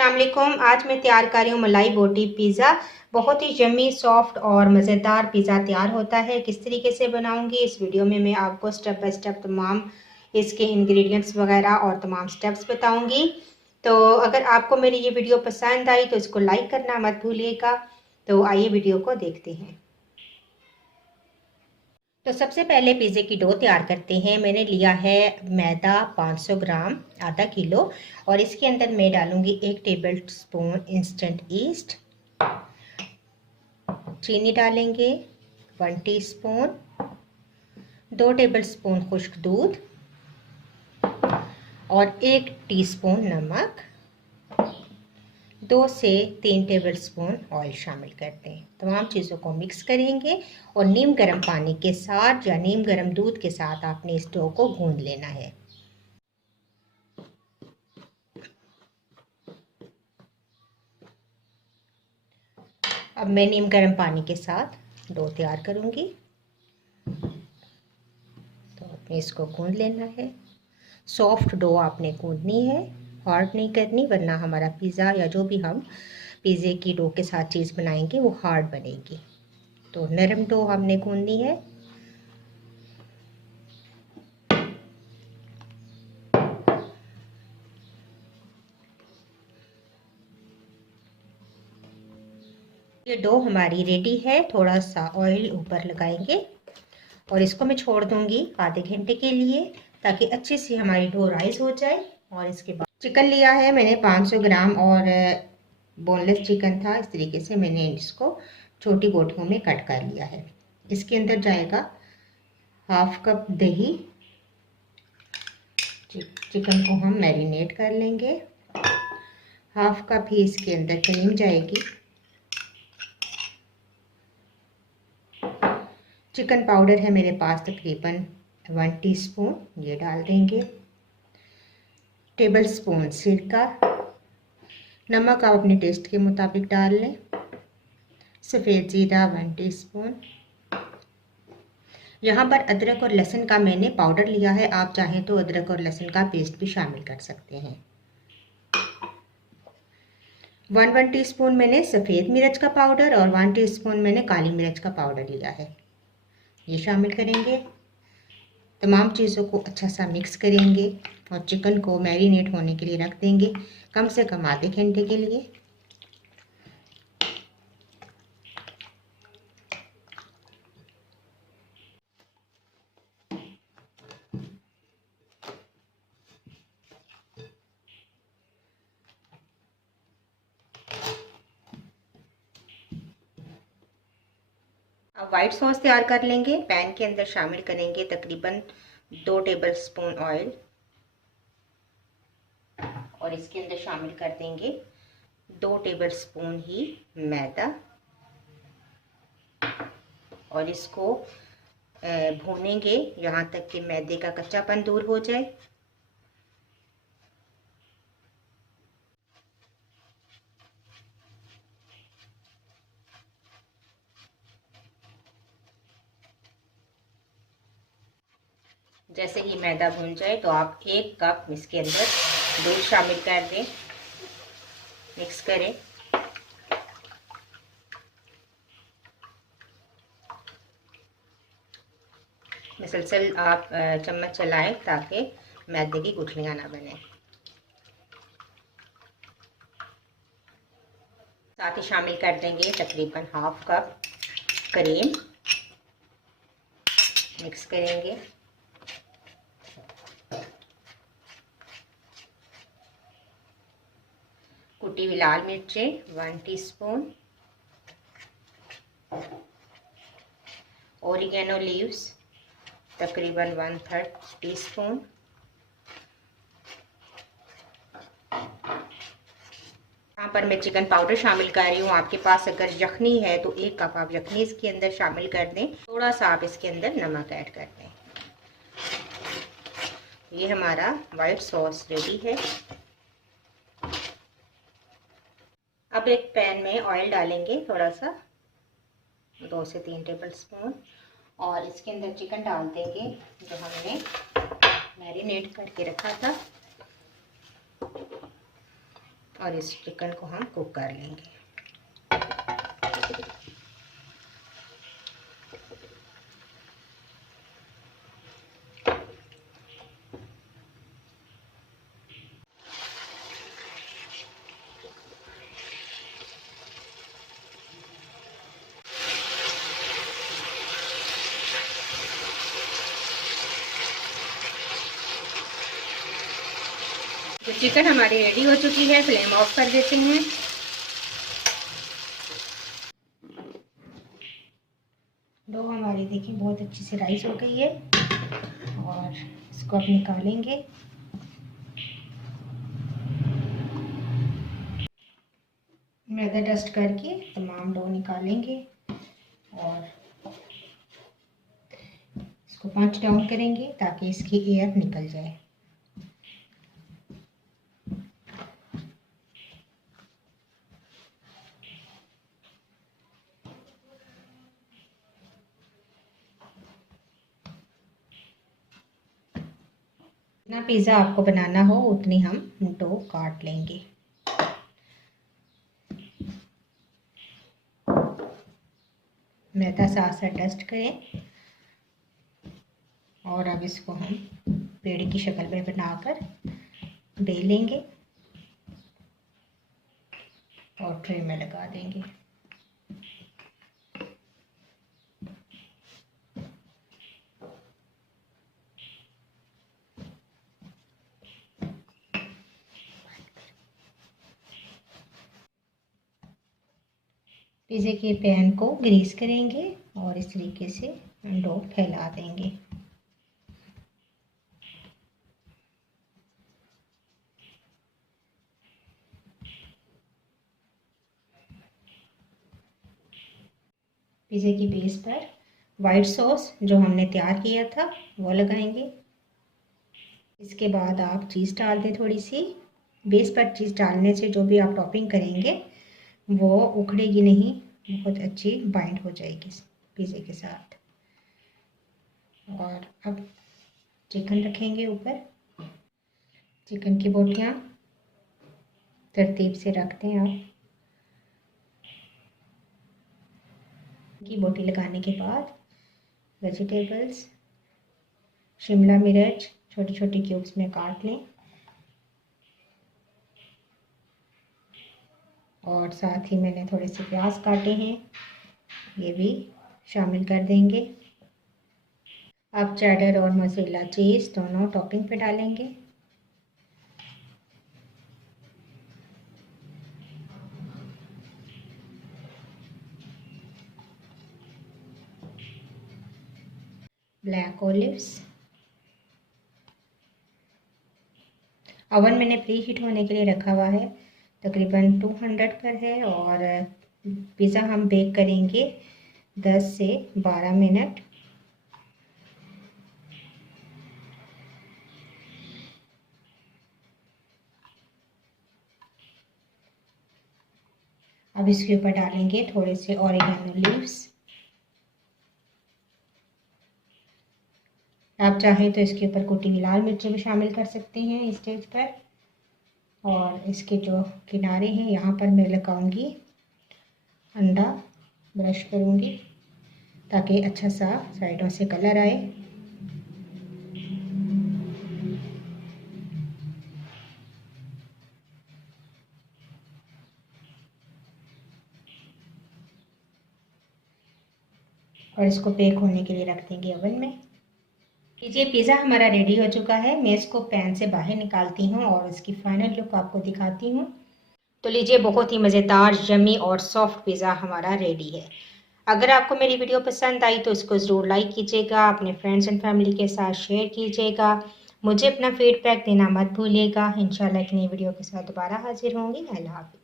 अस्सलाम वालेकुम। आज मैं तैयार कर रही हूँ मलाई बोटी पिज़्ज़ा। बहुत ही यम्मी सॉफ्ट और मज़ेदार पिज़्ज़ा तैयार होता है। किस तरीके से बनाऊँगी इस वीडियो में मैं आपको स्टेप बाय स्टेप तमाम इसके इंग्रेडिएंट्स वगैरह और तमाम स्टेप्स बताऊँगी। तो अगर आपको मेरी ये वीडियो पसंद आई तो इसको लाइक करना मत भूलिएगा। तो आइए वीडियो को देखते हैं। तो सबसे पहले पिज़्ज़े की डो तैयार करते हैं। मैंने लिया है मैदा 500 ग्राम, आधा किलो, और इसके अंदर मैं डालूंगी 1 टेबल स्पून इंस्टेंट ईस्ट, चीनी डालेंगे 1 टीस्पून, 2 टेबल स्पून खुश्क दूध और 1 टीस्पून नमक, 2 से 3 टेबल स्पून ऑयल शामिल करते हैं। तमाम चीज़ों को मिक्स करेंगे और नीम गर्म पानी के साथ या नीम गर्म दूध के साथ आपने इस डो को गूंद लेना है। अब मैं नीम गर्म पानी के साथ डो तैयार करूंगी। तो आपने इसको गूंद लेना है। सॉफ्ट डो आपने गूंदनी है, हार्ड नहीं करनी, वरना हमारा पिज़्ज़ा या जो भी हम पिज़्ज़े की डो के साथ चीज़ बनाएंगे वो हार्ड बनेगी। तो नरम डो हमने गूंदनी है। ये डो हमारी रेडी है। थोड़ा सा ऑयल ऊपर लगाएंगे और इसको मैं छोड़ दूंगी आधे घंटे के लिए, ताकि अच्छे से हमारी डो राइस हो जाए। और इसके बाद चिकन लिया है मैंने 500 ग्राम और बोनलेस चिकन था। इस तरीके से मैंने इसको छोटी बोटियों में कट कर लिया है। इसके अंदर जाएगा हाफ कप दही। चिकन को हम मैरिनेट कर लेंगे। हाफ कप ही इसके अंदर क्रीम जाएगी। चिकन पाउडर है मेरे पास तकरीबन 1 टीस्पून, ये डाल देंगे। टेबल स्पून सिरका, नमक आप अपने टेस्ट के मुताबिक डाल लें। सफ़ेद ज़ीरा 1 टीस्पून। यहाँ पर अदरक और लहसुन का मैंने पाउडर लिया है। आप चाहें तो अदरक और लहसुन का पेस्ट भी शामिल कर सकते हैं। 1 टीस्पून मैंने सफ़ेद मिर्च का पाउडर और 1 टीस्पून मैंने काली मिर्च का पाउडर लिया है, ये शामिल करेंगे। तमाम चीज़ों को अच्छा सा मिक्स करेंगे और चिकन को मैरिनेट होने के लिए रख देंगे, कम से कम आधे घंटे के लिए। अब वाइट सॉस तैयार कर लेंगे। पैन के अंदर शामिल करेंगे तकरीबन 2 टेबल स्पून ऑयल और इसके अंदर शामिल कर देंगे 2 टेबल स्पून ही मैदा और इसको भूनेंगे यहाँ तक कि मैदे का कच्चापन दूर हो जाए। जैसे ही मैदा भून जाए तो आप 1 कप इसके अंदर दूध शामिल कर दें, मिक्स करें। मुसलसल आप चम्मच चलाएं ताकि मैदे की गुठलियां ना बने। साथ ही शामिल कर देंगे तकरीबन हाफ कप क्रीम, मिक्स करेंगे। कुटी हुई लाल मिर्चें 1 टीस्पून, ओरिगेनो लीव्स तकरीबन 1/3 टीस्पून, यहाँ पर मैं चिकन पाउडर शामिल कर रही हूँ। आपके पास अगर यखनी है तो 1 कप आप यखनी इसके अंदर शामिल कर दें। थोड़ा सा आप इसके अंदर नमक ऐड कर दें। ये हमारा वाइट सॉस रेडी है। अब एक पैन में ऑयल डालेंगे थोड़ा सा, 2 से 3 टेबल स्पून, और इसके अंदर चिकन डाल देंगे जो हमने मैरिनेट करके रखा था। और इस चिकन को हम कुक कर लेंगे। तो चिकन हमारी रेडी हो चुकी है, फ्लेम ऑफ कर देते हैं। डो हमारी देखिए बहुत अच्छी से राइस हो गई है और इसको अब निकालेंगे। मैदा डस्ट करके तमाम डो निकालेंगे और इसको पंच डाउन करेंगे ताकि इसकी एयर निकल जाए। जितना पिज़्ज़ा आपको बनाना हो उतनी हम डो काट लेंगे। मैदा साथ साथ डस्ट करें और अब इसको हम पेड़ की शक्ल में बनाकर बेलेंगे और ट्रे में लगा देंगे। पिज़्ज़े के पैन को ग्रीस करेंगे और इस तरीके से डो फैला देंगे। पिज़्ज़े की बेस पर वाइट सॉस जो हमने तैयार किया था वो लगाएंगे। इसके बाद आप चीज़ डाल दें थोड़ी सी। बेस पर चीज़ डालने से जो भी आप टॉपिंग करेंगे वो उखड़ेगी नहीं, बहुत अच्छी बाइंड हो जाएगी पिज़्ज़े के साथ। और अब चिकन रखेंगे ऊपर। चिकन की बोटियाँ तरतीब से रखते हैं आप। की बोटी लगाने के बाद वेजिटेबल्स, शिमला मिर्च छोटी छोटी क्यूब्स में काट लें और साथ ही मैंने थोड़े से प्याज काटे हैं, ये भी शामिल कर देंगे। अब चेडर और मोज़रेला चीज़ दोनों टॉपिंग पे डालेंगे। Black olives. ओवन मैंने प्री हीट होने के लिए रखा हुआ है, तकरीबन 200 पर है और पिज़्ज़ा हम बेक करेंगे 10 से 12 मिनट। अब इसके ऊपर डालेंगे थोड़े से ऑरिगेनो लीव्स। आप चाहें तो इसके ऊपर कुटी हुई लाल मिर्चें भी शामिल कर सकते हैं इस स्टेज पर। और इसके जो किनारे हैं यहाँ पर मैं लगाऊंगी अंडा, ब्रश करूंगी ताकि अच्छा सा साइडों से कलर आए। और इसको बेक होने के लिए रख देंगे ओवन में। लीजिए पिज़्ज़ा हमारा रेडी हो चुका है। मैं इसको पैन से बाहर निकालती हूँ और इसकी फाइनल लुक आपको दिखाती हूँ। तो लीजिए बहुत ही मज़ेदार, यम्मी और सॉफ्ट पिज़्ज़ा हमारा रेडी है। अगर आपको मेरी वीडियो पसंद आई तो इसको ज़रूर लाइक कीजिएगा, अपने फ्रेंड्स एंड फैमिली के साथ शेयर कीजिएगा। मुझे अपना फीडबैक देना मत भूलिएगा। इंशाल्लाह एक नई वीडियो के साथ दोबारा हाजिर होंगी। अल्लाह हाफ़िज़।